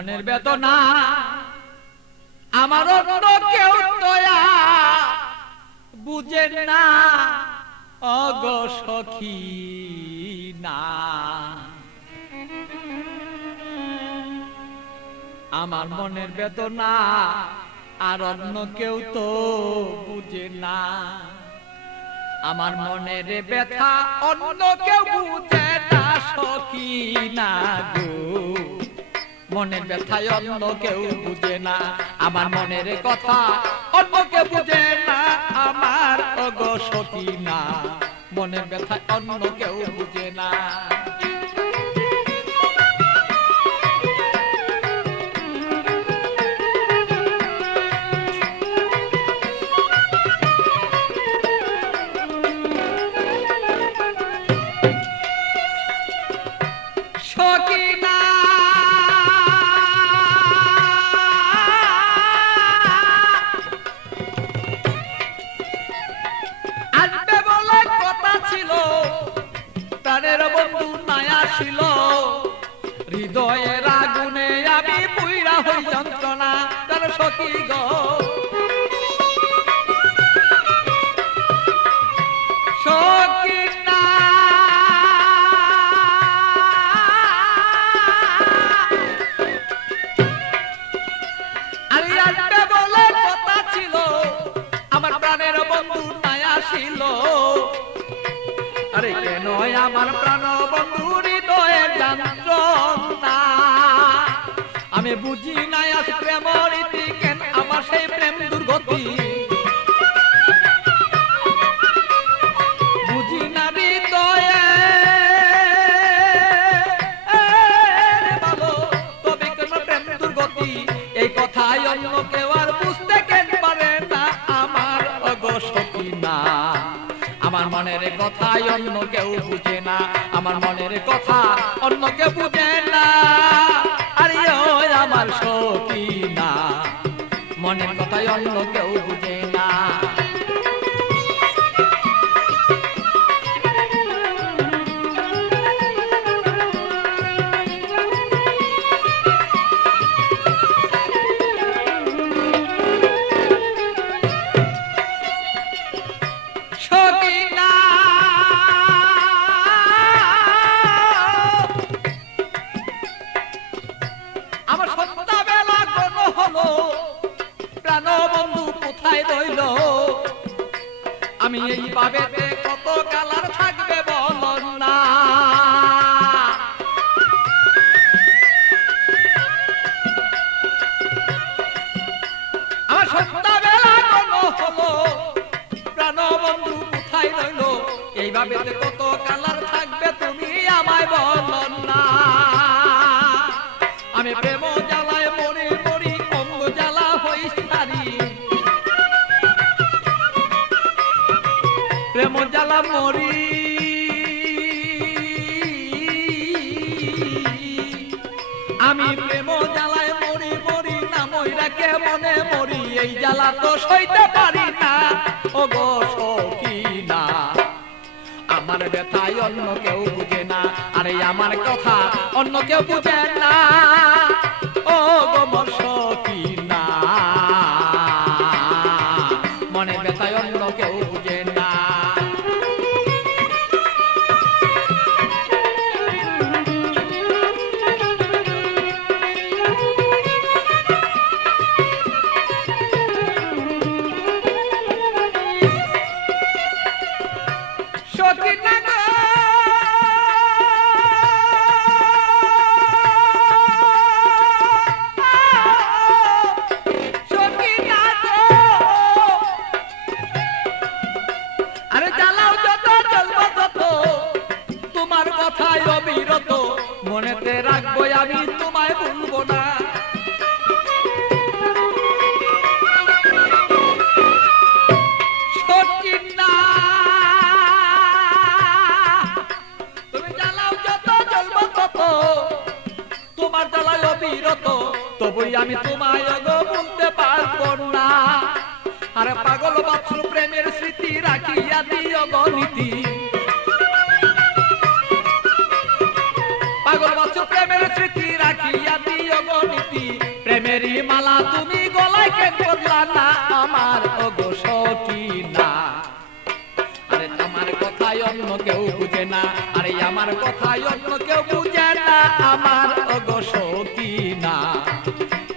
মনের বেদনা আমার অন্য কেউ দয়া বুঝে না অগো সখী না। আমার মনের বেদনা আর অন্য কেউ তো বুঝে না। আমার মনের ব্যথা অন্য কেউ বুঝে না সখী না গো। মনের ব্যথায় অন্য কেউ বুঝে না, আমার মনের কথা অন্য কেউ বুঝে না আমার অগো সখী না। মনের ব্যথায় অন্য কেউ বুঝে না। সখী না আসবে বলে কথা ছিল, প্রাণের বন্ধু নাই আসিল। হৃদয়ের আগুনে আমি পুইরা হই যন্ত্রণা তার সখী গো। সখী না আরে আসবে বলে কথা ছিল, আমার প্রাণের বন্ধু নাই আসিল। আরে কেন আমার প্রাণ বন্ধু হৃদয়ে যন্ত্রণা। আমি বুঝি নাই আজ প্রেম রীতি কেন আমার সেই প্রেম দুর্গতি। বুঝি না হৃদয়ে ভালো তবে কেন প্রেম দুর্গতি। এই কথাই অন্য কেউ আর বুঝতে কেন পারে না আমার অগো সখী না। আমার মনের কথাই অন্য কেউ বুঝে না, আমার মনের কথা অন্য কেউ বুঝে না। আরে ও আমার সখী না, মনের কথাই অন্য কেউ বুঝে না। সখী না আমার সন্ধ্যাবেলা কোন হলো, প্রাণ বন্ধু কোথায় রইল। আমি এই ভাবেতে কত কালার থাকবে বল না। আমার সন্ধ্যাবেলা কোন হলো, প্রাণ বন্ধু কোথায় রইল। এই ভাবেতে কত কালার থাকবে তুমি আমায় বল না। আমি প্রেম জ্বালায় মরি মরি অঙ্গ জ্বালা হই সারি। প্রেম জ্বালা মরি আমি প্রেম জ্বালায় মরি মরি না মইরা কে মনে মরি। এই জ্বালা তো সইতে পারি না ওগো সখী না। আমার ব্যথায় অন্য কেউ বুঝে না, আরে আমার কথা অন্য কেউ বুঝে না ও গো মোর সখী না। মনে ব্যথায় অন্য কেউ বুঝে না। সখী না গো সখী না গো আরে জ্বালাও যত জ্বলবো তত তোমার কথায় অবিরত। মনেতে রাখবো আমি তোমায় ভুলবো না। সখী না তুমি জ্বালাও যত জ্বলবো তত তোমার জ্বালায় অবিরত। তবুই আমি তোমায় গো বলতে পারবো না। আরে পাগল বাছুর প্রেমের স্মৃতি রাখিয়া দিও গো নীতি। পাগল বাছুর প্রেমের স্মৃতি রাখিয়া দিও গো নীতি। কেন করলা না আমার ওগো সখী না আরে আমার কথাই অন্য কেউ বুঝে না আরে আমার কথাই অন্য কেউ বুঝে না আমার ওগো সখী না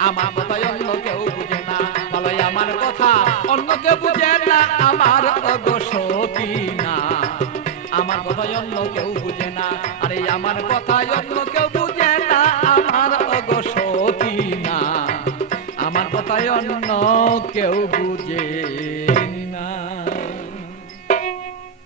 আমার কথাই অন্য কেউ বুঝে না বলো আমার কথা অন্য কেউ বুঝে না আমার ওগো সখী না আমার কথাই অন্য কেউ বুঝে না আরে আমার কথাই অন্য কেউ বুঝে না আমার ওগো সখী না আমার কথাই অন্য কেউ বুঝে